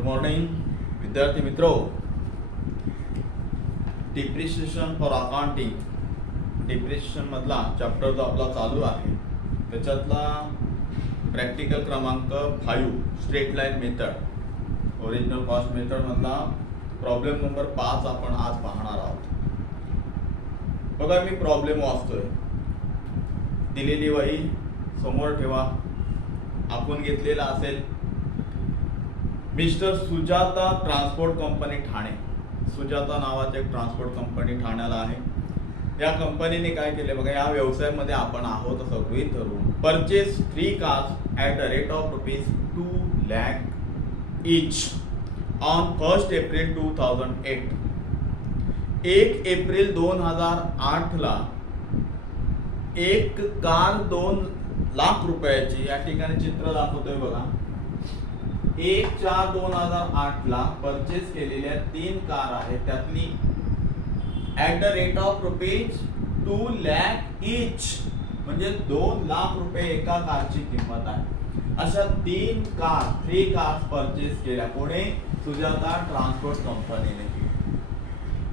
Good morning विद्यार्थी मित्रों. Depreciation for accounting depreciation मधला चॅप्टर जो आपला चालू आहे त्याच्यातला प्रॅक्टिकल क्रमांक 5 straight line method original cost method मधला प्रॉब्लेम नंबर 5 आपण आज पाहणार आहोत. बघा, मी प्रॉब्लेम वाचतोय. दिलेली वही समोर ठेवा. आपण घेतलेला असेल mister Sujata transport company Thane. Sujata नावाचे एक ट्रान्सपोर्ट कंपनी ठाण्याला आहे. या कंपनीने काय केले बघा, या व्यवसायामध्ये आपण आहोत असं गृहीत धरून purchase 3 cars at the rate of ₹2 lakh each on 1 April 2008. 1 April 2008 ला एक कार 2 लाख रुपयाची, या ठिकाणी चित्र दाखवतोय बघा, 1/4/2008 ला परचेस केलेल्या 3 कार आहेत. त्यातली at the rate of ₹2 lakh each म्हणजे 2 लाख रुपये एका कारची किंमत आहे. अशा 3 कार्स परचेस केल्या. कोणी? सुजाता ट्रान्सपोर्ट कंपनीने.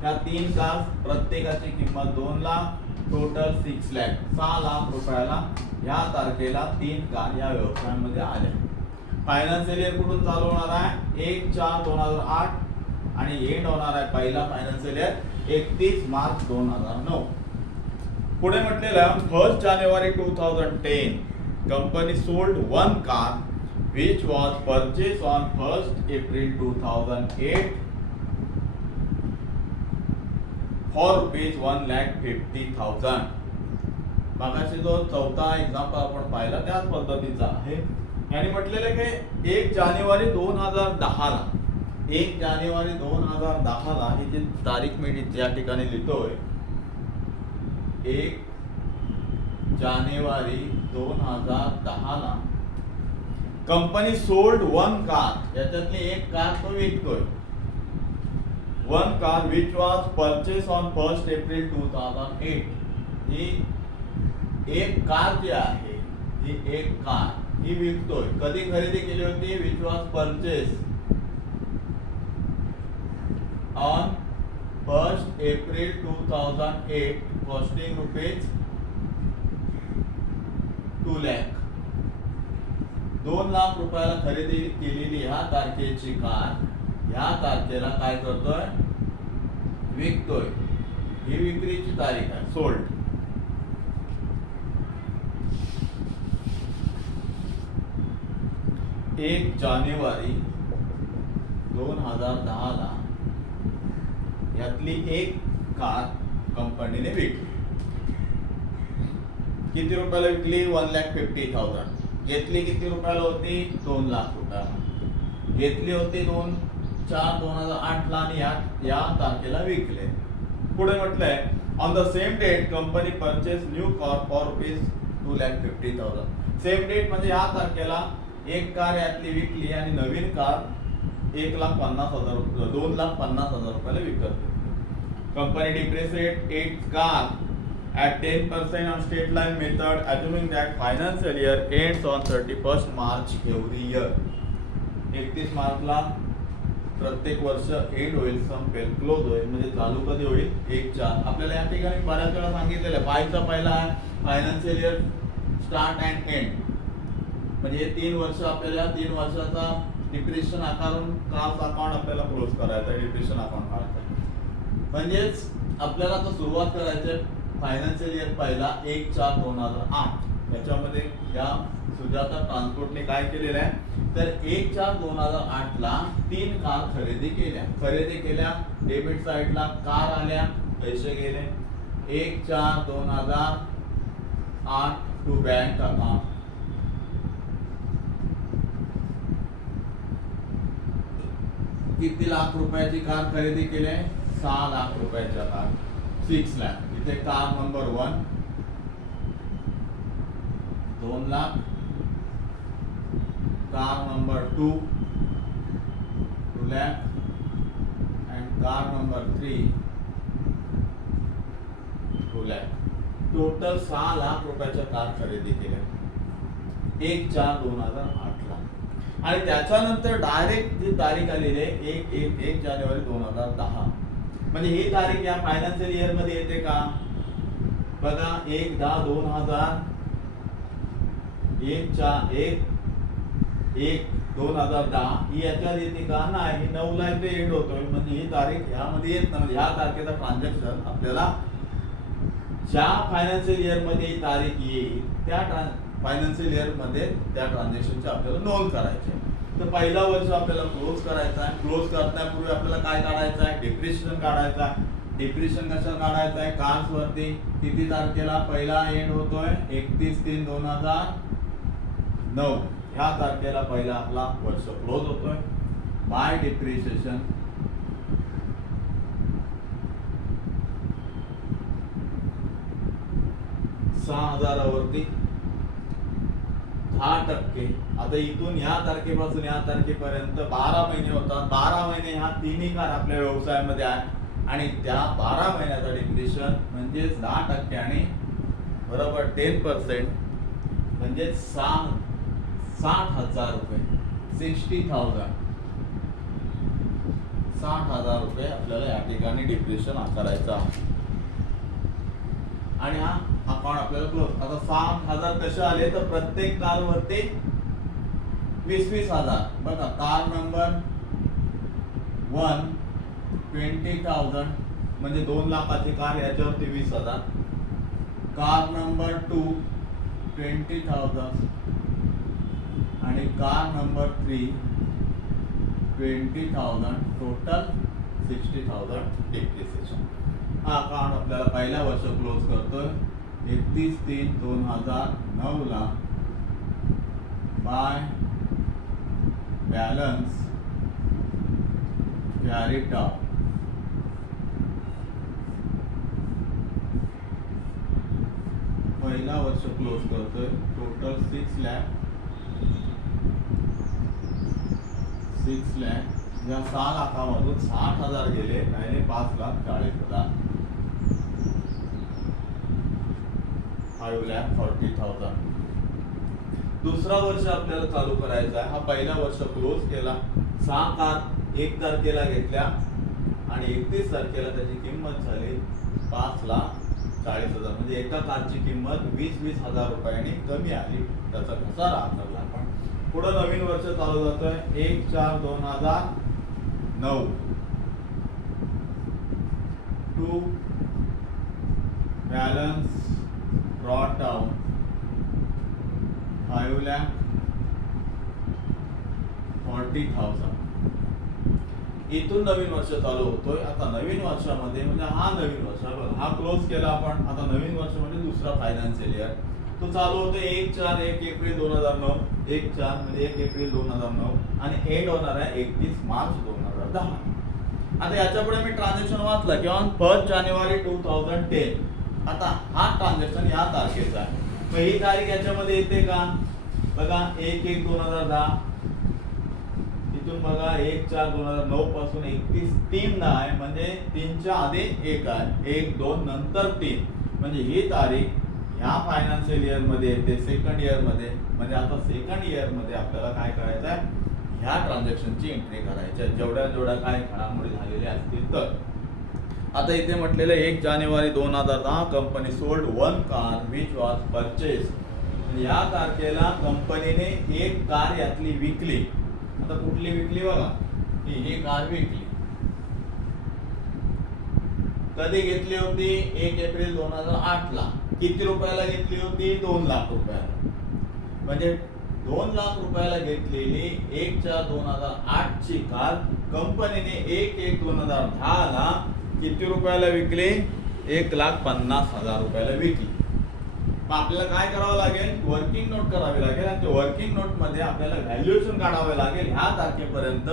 त्या 3 कार्स प्रत्येकाची किंमत 2 लाख, टोटल 6 लाख, 6 लाख रुपयाला या तारखेला 3 कार या व्यवसायामध्ये आल्या. फायनान्शियल इयर कुठून चालू होणार आहे? 1/4/2008 आणि एंड होणार आहे पहिला फायनान्शियल इयर 31 मार्च 2009. पुढे म्हटलेलं आहे 1 जानेवारी 2010 company sold 1 car which was purchased on 1 April 2008 for ₹1,50,000. मागाशी जो चौथा एक्झाम्पल आपण पाहिला त्याच पद्धतीचा आहे. यांनी म्हटलेलं की 1 जानेवारी 2010 ला 1 जानेवारी 2010 ला ही जी तारीख मी या ठिकाणी लिहितोय, 1 जानेवारी 2010 ला कंपनी सोल्ड 1 कार, याच्यातली एक कार तो विकतोय. 1 car which was purchase on 1 April 2008. ही एक कार जी आहे, ही एक कार ही विकतोय. कधी खरेदी केली होती? Which was purchase on 1 April 2008 costing ₹2 lakh. 2 lakh रुपयाला खरेदी केलेली ह्या तारखेची कार ह्या तारखेला काय करतोय? विकतोय. ही विक्रीची तारीख आहे, सोल्ड. एक जानेवारी 2010 ला यातली एक कार कंपनीने विकली. किती रुपयाला विकली? 1,50,000. घेतली किती रुपयाला होती? 2 लाख रुपयाला घेतली होती. 2/4/2008 ला आणि या तारखेला विकले. पुढे म्हटलंय on the same date company purchase new car for ₹2,50,000. Same date म्हणजे या तारखेला एक कार यातली विकली आणि नवीन कार 1,50,000 ₹2,50,000 रुपयाला विकत. Company depreciate 8 car at 10% on straight line method, assuming that financial year ends on 31st March every year. 31 मार्चला प्रत्येक वर्ष एंड होईल, संपेल, क्लोज होईल. म्हणजे चालू कधी होईल? 1/4. आपल्याला या ठिकाणी बऱ्याच वेळा सांगितलेलं आहे फायचा पहिला financial year start and end. म्हणजे 3 वर्ष आपल्याला 3 वर्षाचा डिप्रिशिएशन आकारून कार्स अकाउंट आपल्याला क्लोज करायचा आहे, डिप्रिशिएशन अकाउंट काढायचं. म्हणजेच आपल्याला आता सुरुवात करायची फायनान्शियल इयर पहिला 1/4/2008. याच्यामध्ये या सुजाता ट्रान्सपोर्टने काय केलेलं आहे तर 1/4/2008 ला 3 कार खरेदी केल्या. डेबिट साइडला कार आल्या, पैसे गेले. 1/4/2008 टू बँक अकाउंट. किती लाख रुपयाची कार खरेदी केली? 6 लाख रुपयाच्या कार, 6 लाख. इथे car number 1 2 lakh, car number 2 2 lakh and car number 3 2 lakh. Total 6 lakh रुपयाच्या कार खरेदी केल्या 1/4/2008 ला. आणि त्याच्यानंतर डायरेक्ट जी तारीख आलेली आहे 1 जानेवारी 2010, म्हणजे ही तारीख या फायनान्शियल इयर मध्ये येते का? बघा 1/10/2010 ही याच्यात येते का? नाही, ही 9 ला इथे एंड होतोय, म्हणजे ही तारीख ह्यामध्ये येत नाही. म्हणजे ह्या तारखेचा ट्रान्झॅक्शन आपल्याला ज्या फायनान्शियल इयर मध्ये ही तारीख येईल त्या फायनान्शियल इयर मध्ये त्या ट्रान्झॅक्शनची आपल्याला नोंद करायची आहे. तर पहिला वर्ष आपल्याला क्लोज करायचा आहे. क्लोज करण्यापूर्वी आपल्याला काय काढायचं आहे? डिप्रिशिएशन काढायचं आहे. डिप्रिशिएशन कसं काढायचं आहे? कार्स वरती किती तारखेला पहिला एंड होतोय? 31/3/2009 ह्या तारखेला पहिला आपला वर्ष क्लोज होतोय. बाय डिप्रिशिएशन 6,000 वरती 10%. आता इथून या तारखेपासून या तारखेपर्यंत 12 महिने होतात. 12 महिने ह्या तिन्ही कार आपल्या व्यवसायामध्ये आहे आणि त्या 12 महिन्याचा डिप्रिशिएशन म्हणजे 10% आणि बरोबर 10% म्हणजे 60,000 रुपये. 60,000 रुपये आपल्याला या ठिकाणी डिप्रिशिएशन आकारायचं आहे. आणि हा अकाउंट आपल्याला क्लोज. आता 60,000 कसे आले? तर प्रत्येक कार वरती 20,000. बघा, कार नंबर 1 20,000 म्हणजे 2 लाखाची कार, याच्यावरती 20,000. कार नंबर 2 20,000 आणि कार नंबर 3 20,000. Total 60,000 depreciation. हा अकाउंट आपल्याला पहिल्या वर्ष क्लोज करतोय 31/3/2009 ला बाय बॅलन्स कॅरीड आउट. पहिला वर्ष क्लोज करतोय. टोटल 6 लाख. या 6 लाखामधून 60,000 गेले, राहिले 5,40,000. 5,40,000. दुसरा वर्ष आपल्याला चालू करायचा आहे. हा पहिला वर्ष क्लोज केला. 6 कार 1 तारखेला घेतल्या आणि 31 तारखेला त्याची किंमत झाली 5,40,000. म्हणजे एका कारची किंमत 20,000 रुपयांनी कमी आली. त्याचा घसारा आकारला आपण. पुढे नवीन वर्ष चालू जातोय 1/4/2009 टू बॅलन्स ब्रॉट डाउन 5,40,000. इथून नवीन वर्ष चालू होतोय. आता नवीन वर्षामध्ये म्हणजे हा नवीन वर्ष हा क्लोज केला आपण. आता नवीन वर्ष म्हणजे दुसरा फायनान्शियल इयर तो चालू होतो 1 एप्रिल 2009. 1/4 म्हणजे 1 एप्रिल 2009 आणि एंड होणार आहे 31 मार्च 2010. आता याच्यापुढे मी ट्रान्झॅक्शन वाचला की ऑन 1 जानेवारी 2010. आता हा ट्रान्झॅक्शन या तारखेचा आहे. मग ही तारीख याच्यामध्ये येते का? बघा 1/1/2010. इथून बघा 1/4/2009 पासून 31/3 आहे, म्हणजे 3च्या आधी 1 आहे. 1 2 नंतर 3 म्हणजे ही तारीख ह्या फायनान्शियल इयर मध्ये येते सेकंड इयर मध्ये. म्हणजे आता सेकंड इयर मध्ये आपल्याला काय करायचं आहे? ह्या ट्रान्झॅक्शनची एंट्री करायची आहे, जेवढ्या काय घडामोडी झालेल्या असतील तर. आता इथे म्हटलेलं 1 जानेवारी 2010 company sold 1 car which was purchase. या तारखेला कंपनीने 1 कार यातली विकली. आता कुठली विकली? बघा, ही कार विकली. कधी घेतली होती? 1 एप्रिल 2008 ला. किती रुपयाला घेतली होती? 2 लाख रुपयाला. म्हणजे 2 लाख रुपयाला घेतलेली 1/4/2008 ची कार कंपनीने 1/1/2010 ला किती रुपयाला विकली? 1,50,000 रुपयाला विकली. मग आपल्याला काय करावं लागेल? वर्किंग नोट करावी लागेल आणि ते वर्किंग नोट मध्ये आपल्याला व्हॅल्युएशन काढावे लागेल ह्या तारखेपर्यंत.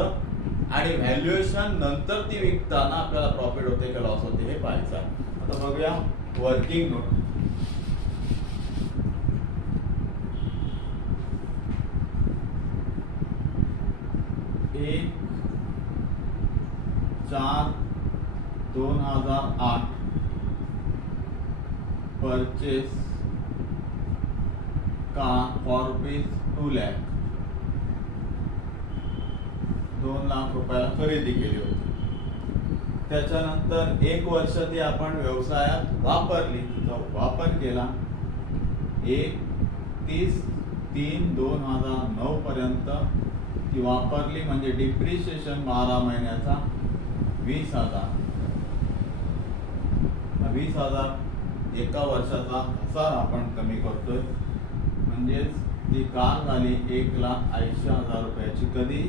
आणि व्हॅल्युएशन नंतर ती विकताना आपल्याला प्रॉफिट होते का लॉस होते हे पाहायचं. आता बघूया वर्किंग नोट. एक 4/2008 purchase car for rupees 2 lakh. 2 lakh रुपयाला खरेदी केली होती. त्याच्यानंतर 1 वर्ष ती आपण व्यवसायात वापरली, तिचा वापर केला. 31/3/2009 पर्यंत ती वापरली, म्हणजे डिप्रिशिएशन 12 महिन्याचा 20,000. 20,000 एका वर्षाचा घसारा आपण कमी करतोय, म्हणजेच ती कार झाली 1,80,000 रुपयाची. कधी?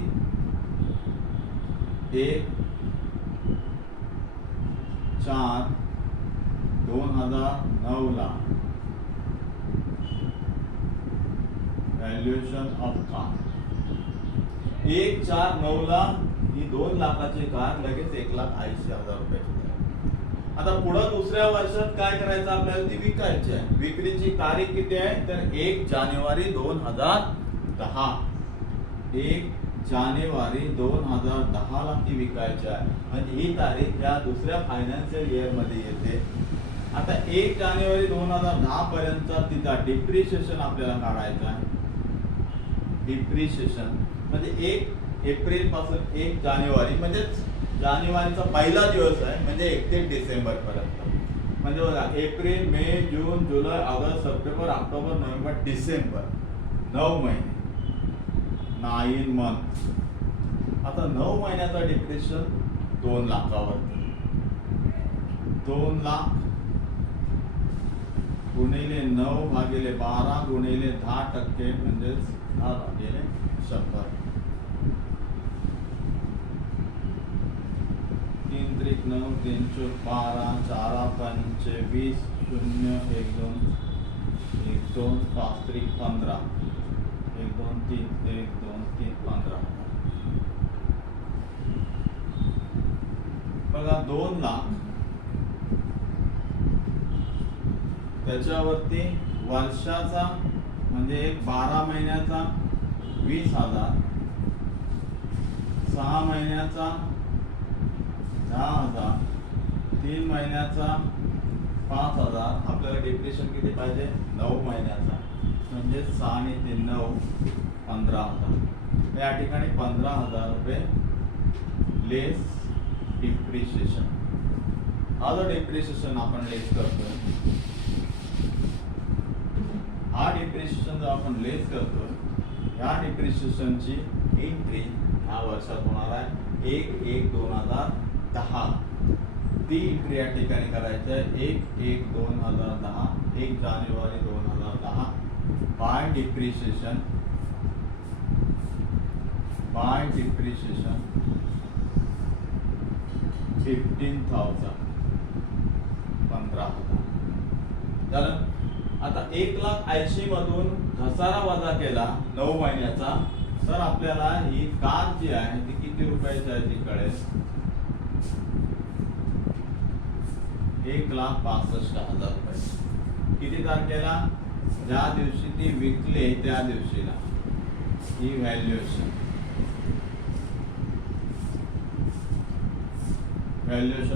1/4/2009 ला व्हॅल्युएशन ऑफ कार. 1/4/9 ला ही 2 लाखाची कार लगेच 1,80,000 रुपयाची. आता पुढं दुसऱ्या वर्षात काय करायचं आपल्याला? ती विकायची आहे. विक्रीची तारीख किती आहे? तर 1 जानेवारी 2010. 1 जानेवारी 2010 ला ती विकायची आहे, म्हणजे ही तारीख या दुसऱ्या फायनान्शियल इयर मध्ये येते. आता 1 जानेवारी 2010 पर्यंत तिचा डिप्रिशिएशन आपल्याला काढायचा आहे. डिप्रिशिएशन म्हणजे 1 एप्रिल पासून 1 जानेवारी, म्हणजे जानेवारीचा पहिला दिवस आहे, म्हणजे 31 डिसेंबर पर्यंत. म्हणजे बघा, April, May, June, July, August, September, October, November, December, 9 महिने, 9 मंथ. आता 9 महिन्याचा डिप्रिशिएशन 2 लाखावरती. 2 लाख गुणिले 9/12 गुणिले 10%, म्हणजेच 10/100. 3 त्रिक 9, 3 चौक 12, 4 पंच 20, 0 1 2 1 2 5 त्रिक 15, 1 2 3 1 2 3 15. बघा 2 लाख, त्याच्यावरती वर्षाचा म्हणजे 12 महिन्याचा 20,000, 6 महिन्याचा 10,000, 3 महिन्याचा 5,000. आपल्याला डिप्रिशिएशन किती पाहिजे? 9 महिन्याचा, म्हणजे 6 आणि 3 9, 15,000. या ठिकाणी 15,000 रुपये लेस डिप्रिशिएशन. हा जो डिप्रिशिएशन आपण लेस करतोय, हा डिप्रिशिएशन जो आपण लेस करतोय, या डिप्रिशिएशनची एंट्री ह्या वर्षात होणार आहे 1/1/2010. ती एंट्री या ठिकाणी करायची आहे 1/1/2010, 1 जानेवारी 2010. बाय डिप्रिशिएशन 15,000, 15,000 झालं. आता 1,80,000 मधून घसारा वजा केला 9 महिन्याचा, तर आपल्याला ही कार जी आहे ती किती रुपयाची आहे ती कळेल. 1,65,000 रुपये. किती तारखेला? ज्या दिवशी ती विकले त्या दिवशीला ही व्हॅल्युएशन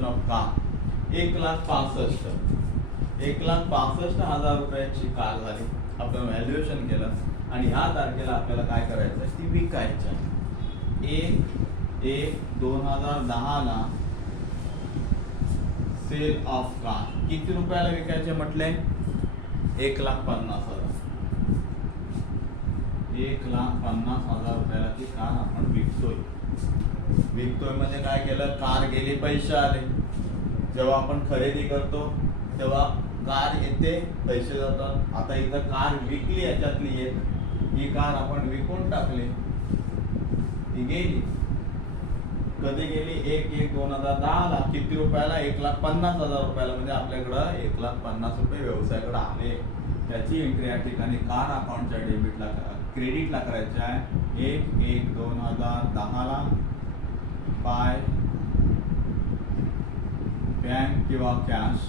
ऑफ कार 1,65,000 रुपयाची कार झाली. आपण व्हॅल्युएशन केलं आणि ह्या तारखेला आपल्याला काय करायचं? ती विकायची. 1/1/2010 ला सेल ऑफ कार किती रुपयाला विकायचे म्हटले? 1,50,000. 1,50,000 रुपयाला ती कार आपण विकतोय. म्हणजे काय केलं? कार गेली, पैसे आले. जेव्हा आपण खरेदी करतो तेव्हा कार येते, पैसे जातात. आता इथं कार विकली, याच्यातली ही कार आपण विकून टाकली, ती गेली. कधी गेली? 1/1/2010 ला. किती रुपयाला? 1,50,000 रुपयाला. म्हणजे आपल्याकडं 1,50,000 रुपये व्यवसायाकडे आले. त्याची एंट्री या ठिकाणी कार अकाउंटच्या क्रेडिटला करायची आहे 1/1/2010 ला बाय बँक किंवा कॅश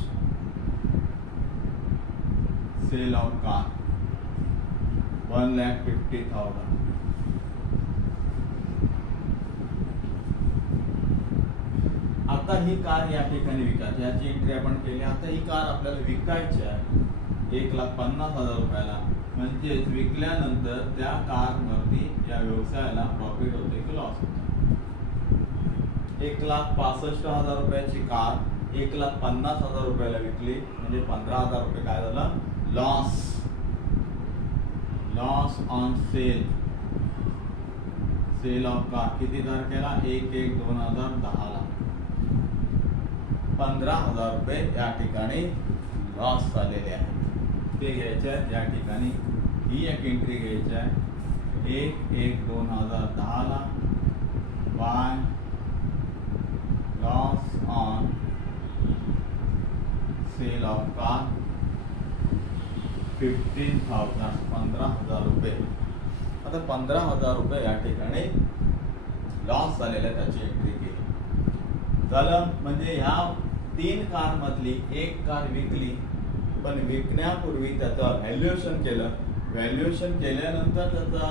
सेल ऑफ कार 1,50,000. आता ही कार या ठिकाणी विकायची, याची एंट्री आपण केली. आता ही कार आपल्याला विकायची आहे 1,50,000 रुपयाला. म्हणजेच विकल्यानंतर त्या कारवरती या व्यवसायाला प्रॉफिट होते की लॉस होते? 1,65,000 रुपयाची कार 1,50,000 रुपयाला विकली, म्हणजे 15,000 रुपये काय झालं, loss on sale of car. किती तारखेला, 1/1/2010ला 15,000 रुपये या ठिकाणी लॉस झालेले आहेत. ते घ्यायचे आहे या ठिकाणी. ही एक एंट्री घ्यायची आहे 1/1/2010ला by loss on sale of car 15,000 रुपये. आता 15,000 रुपये या ठिकाणी लॉस झालेल्या त्याची एंट्री केली. झालं, म्हणजे ह्या 3 कार मधली एक कार विकली, पण विकण्यापूर्वी त्याचं व्हॅल्युएशन केलं. व्हॅल्युएशन केल्यानंतर त्याचा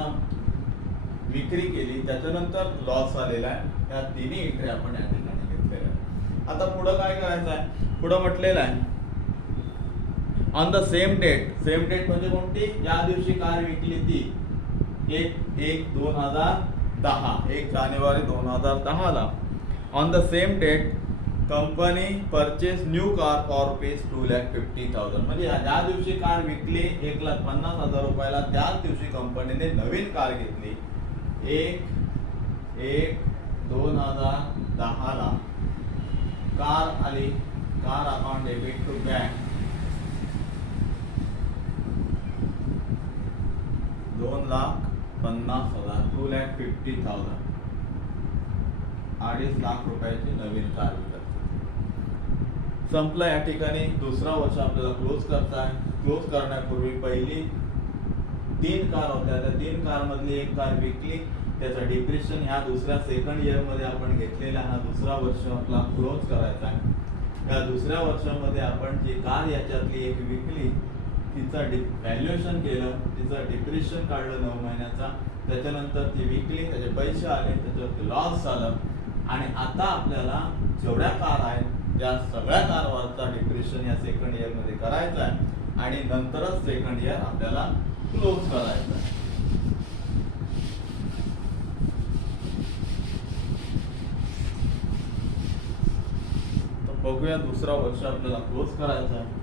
विक्री केली, त्याच्यानंतर लॉस झालेला आहे. या तिन्ही एंट्री आपण या ठिकाणी घेतलेल्या आहे. आता पुढं काय करायचं आहे, पुढं म्हटलेलं आहे on the same date. Same date म्हणजे कोणती, ज्या दिवशी कार विकली ती 1/1/2010, 1 जानेवारी 2010ला. On the same date company purchase new car for rupees 2,50,000. म्हणजे ज्या दिवशी कार विकली 1,50,000 रुपयाला, त्याच दिवशी कंपनीने नवीन कार घेतली 1/1/2010ला. कार आली, car account debit to bank 2,50,000, 2,50,000, 2.5 lakh रुपयाची नवीन कार विकत संपला. या ठिकाणी दुसरा वर्ष आपल्याला क्लोज करता आहे. क्लोज करण्यापूर्वी पहिली 3 कार होत्या, त्या 3 कार मधली एक कार विकली, त्याचं डिप्रेशन ह्या दुसऱ्या सेकंड इयर मध्ये आपण घेतलेला हा दुसरा वर्ष आपला क्लोज करायचा आहे. या दुसऱ्या वर्षामध्ये आपण जी कार याच्यातली एक विकली, तिचं व्हॅल्युएशन केलं, तिचं डिप्रेशन काढलं 9 महिन्याचा, त्याच्यानंतर ती विकली, त्याचे पैसे आले, त्याच्यावरती लॉस झालं. आणि आता आपल्याला जेवढ्या कार आहेत त्या सगळ्या कारवरचा डिप्रेशन या सेकंड इयर मध्ये करायचा आहे आणि नंतरच सेकंड इयर आपल्याला क्लोज करायचं आहे. तर बघूया दुसरा वर्ष आपल्याला क्लोज करायचा आहे.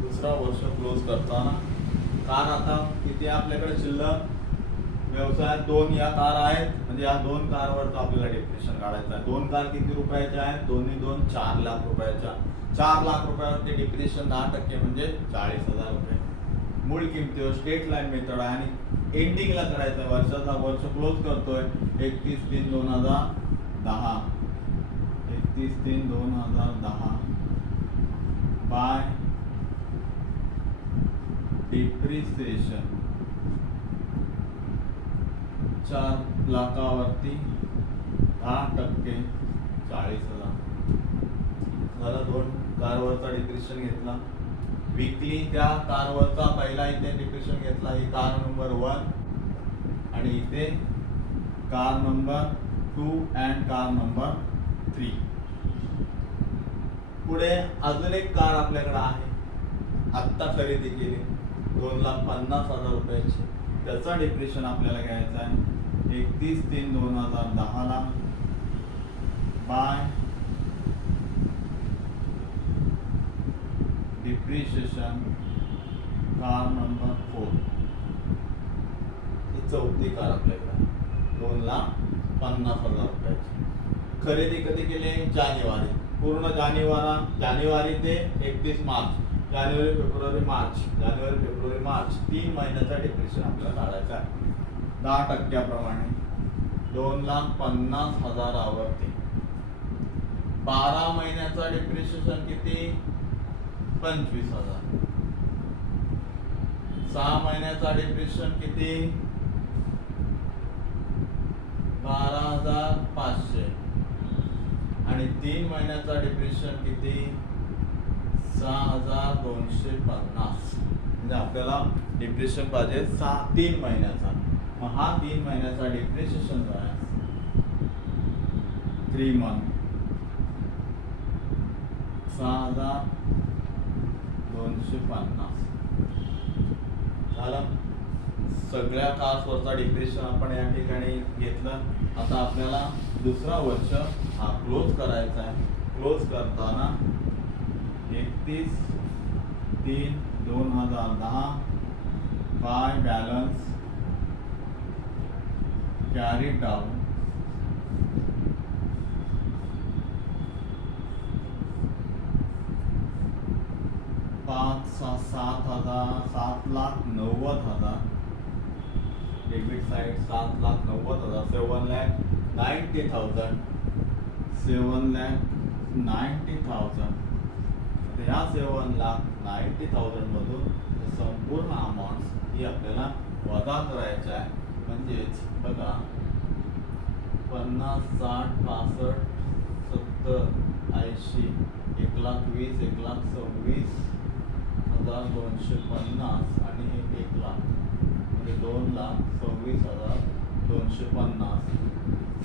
दुसरा वर्ष क्लोज करताना कार आता किती आपल्याकडे शिल्लक, व्यवसायात 2 या कार आहेत, म्हणजे या 2 कारवरचं आपल्याला डिप्रेशन काढायचं आहे. 2 कार किती रुपयाच्या आहेत, दोन्ही 4 लाख रुपयाच्या. 4 लाख रुपयावरती डिप्रेशन 10% म्हणजे 40,000 रुपये. मूळ किमतीवर स्टेट लाईन मेथड आहे आणि एंडिंगला करायचं आहे. वर्षाचा वर्ष क्लोज करतोय 31/3/2010, 31/3/2010 बाय डिप्रिसिएशन 4 लाखावरती 10% 40,000. मला 2 कारवरचा डिप्रेशन घेतला, विकली त्या कारवरचा पहिला इथे डिप्रेशन घेतला. ही कार नंबर 1 आणि इथे car number 2 and car number 3. पुढे अजून एक कार आपल्याकडे आहे, आत्ता खरेदी केली 2,50,000 रुपयाची. त्याचा डिप्रेशन आपल्याला घ्यायचा आहे 31/3/2010ला बाय डिप्रिशिएशन कार नंबर 4. ही चौथी कार आपल्याकडे 2,50,000 रुपयाची. खरेदी कधी केली, जानेवारी. पूर्ण जानेवारी ते 31 मार्च, जानेवारी फेब्रुवारी मार्च 3 महिन्याचा डिप्रेशन आपल्याला काढायचा आहे 10% 2,50,000 आवरती. 12 महिन्याचा डिप्रिशिएशन किती, 25,000. 6 महिन्याचा डिप्रिशिएशन किती, 12,500. आणि 3 महिन्याचा डिप्रिशिएशन किती, 6,250. म्हणजे आपल्याला डिप्रेशन पाहिजे 3 महिन्याचा. मग हा 3 महिन्याचा डिप्रिशिएशन जो आहे 3 मंथ 6,250 झालं. सगळ्या कार्सवरचा डिप्रेशन आपण या ठिकाणी घेतलं. आता आपल्याला दुसरा वर्ष हा क्लोज करायचा आहे. क्लोज करताना 31/3/2010 by balance carry down 7,90,000 debit side 7,90,000 7,90,000 7,90,000 ह्या 7,90,000 मधून संपूर्ण अमाऊंट ही आपल्याला वजा करायची आहे. म्हणजेच बघा 50, 60, 65, 70, 80, 1,20,000, 1,26,250 आणि 1,00,000 म्हणजे 2,26,250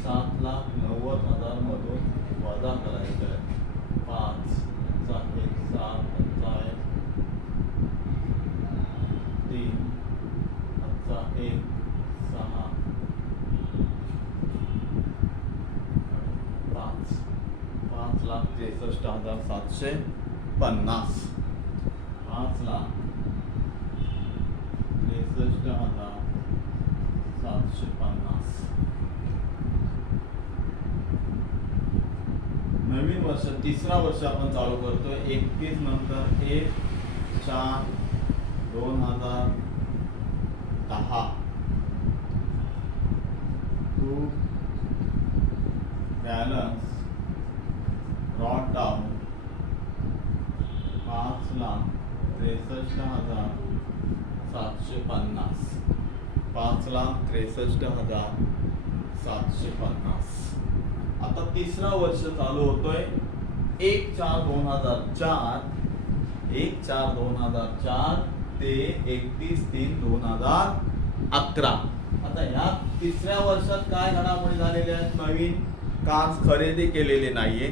7,90,000 मधून वजा करायचं आहे. 5 चा 1 7 चा 1 3 चा 1 6 5,63,750 5,63,750. नवीन वर्ष तिसरा वर्ष आपण चालू करतोय 31 नंतर 1/4/2010 टू बॅलन्स ब्रॉट डाऊन 5,63,750 5,63,750. आता तिसरा वर्ष चालू होतोय 1/4/2004 1/4/2004 ते 31/3/2011. आता ह्या तिसऱ्या वर्षात काय घडामोडी झालेल्या आहेत? नवीन कार्स खरेदी केलेली नाहीये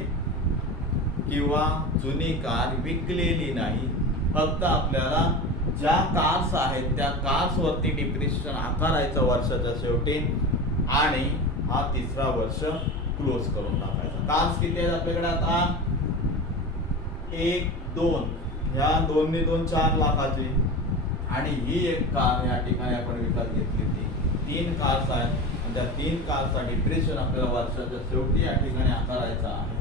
किंवा जुनी कार विकलेली नाही. फक्त आपल्याला ज्या कार्स आहेत त्या कार्स वरती डिप्रिशिएशन आकारायचं वर्षाच्या शेवटी आणि हा तिसरा वर्ष क्लोज करून टाकायचा. कार्स किती आहेत आपल्याकडे आता? 1 2 ह्या 2 ने 2 4 लाखाची आणि ही एक कार या ठिकाणी आपण विकत घेतली. ती 3 कार्स आहेत आणि त्या 3 कार्सचा डिप्रिशिएशन आपल्याला वर्षाच्या शेवटी या ठिकाणी आकारायचा आहे.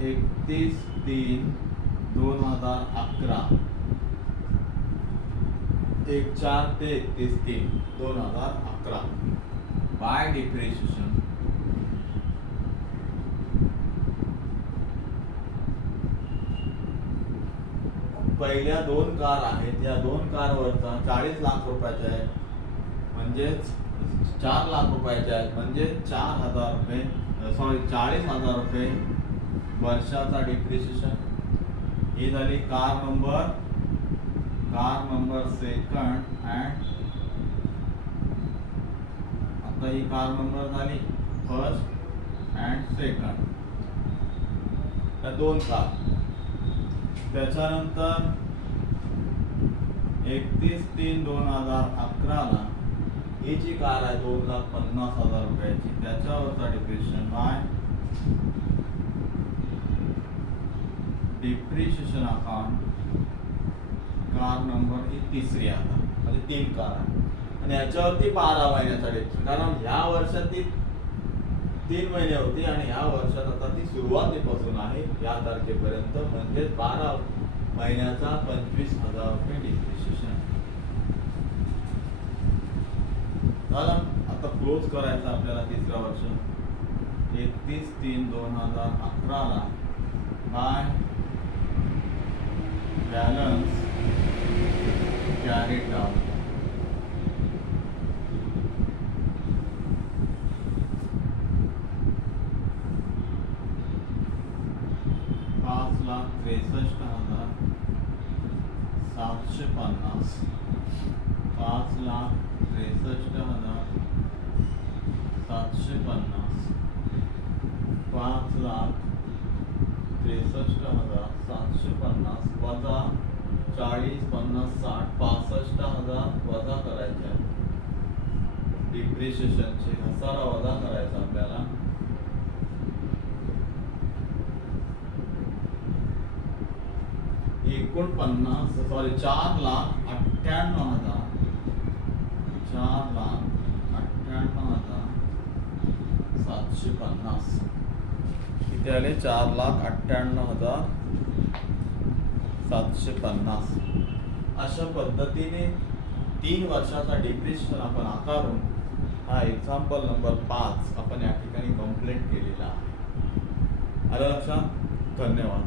31/3/2011 1/4 ते 31/3/2011 बाय डिप्रिशिएशन पहिल्या 2 कार आहेत. या 2 कारवरचा 40 लाख रुपयाच्या आहेत म्हणजेच 4 लाख रुपयाच्या आहेत म्हणजे 4,000 रुपये 40,000 रुपये वर्षाचा डिप्रिशिएशन. ही झाली कार नंबर सेकंड अँड आता ही कार नंबर झाली फर्स्ट अँड सेकंड. त्या 2 कार. त्याच्यानंतर 31/3/2011 ला ही जी कार आहे 2,50,000 रुपयाची त्याच्यावरचा depreciation by depreciation account car number ही तिसरी आता म्हणजे 3 कार आहे आणि याच्यावरती 12 महिन्याचा डिप्रिशिएशन. कारण ह्या वर्षात ती 3 महिने होती आणि ह्या वर्षात आता ती सुरुवातीपासून आहे या तारखेपर्यंत म्हणजे 12 महिन्याचा 25,000 रुपये डिप्रिशिएशन. झालं. आता क्लोज करायचं आपल्याला तिसरा वर्ष 31/3/2011 ला बाय बॅलन्स कॅरी डाऊन 5,63,750 750, 5,63,750, 5,63,750 वजा 40, 50, 60, 65,000 वजा करायचे आहे. डिप्रिशिएशनचे घसारा वजा करायचा आपल्याला. एकूण 4,98,750 किती आले? 4,98,750. अशा पद्धतीने 3 वर्षाचा डिप्रिशिएशन आपण आकारून हा एक्झाम्पल नंबर 5 आपण या ठिकाणी कंप्लीट केलेला आहे. आलं लक्षात? धन्यवाद.